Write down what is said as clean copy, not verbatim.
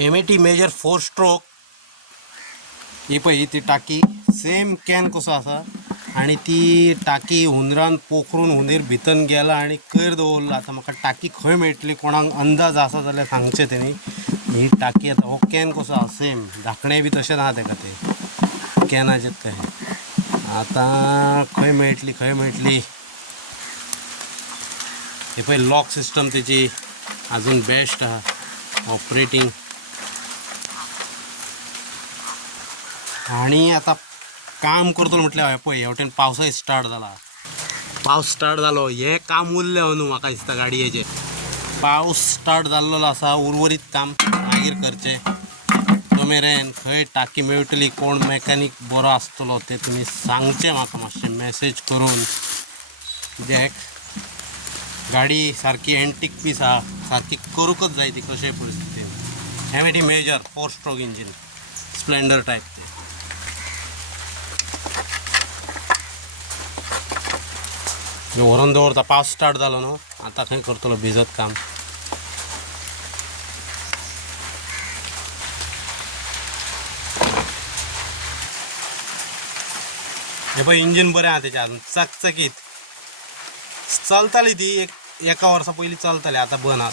Amity major 4 stroke ही पळय ती टाकी सेम कॅन कसो आसा आणि ती टाकी हुंदरान पोखरून हुंदीर भितन गेला आणि कयर दवरला. आता म्हाका टाकी खंय मेळटली कोणाक अंदाज आसा जाल्यार सांगचे तेणी. ही टाकी आता हो कॅन कसो आसा सेम धाकणें बी तशेंच आहा तेका ते कॅनाचेच कशें. आता खंय मेळटली हे पळय लॉक सिस्टम तेची अजून बेस्ट आहा ऑपरेटिंग. आणि आता काम करतलो म्हटल्यार हय पळय हेवटेन पावसाय स्टार्ट जाला. पावस स्टार्ट जालो हें काम उरलें न्हू म्हाका दिसता गाडयेचें. पावस स्टार्ट जाल्लो आसा उर्वरीत काम मागीर करचें. तो मेरेन खंय टाकी मेळटली कोण मॅकॅनीक बरो आसतलो ते तुमी सांगचें म्हाका मातशें मॅसेज करून. कित्याक गाडी सारकी एंटीक पीस आहा सारकी करूकच जाय ती कशेय परिस्थितीन. M eighty major 4 stroke engine Splendor type ते. व्हरून दवरता पावस स्टार्ट जालो न्हू आता खंय करतलो भिजत काम. हे पळय इंजीन बरें आहा तेचें अजून चकचकीत चलताली ती एका वर्सा पयलीं चलताली आता बंद आहा.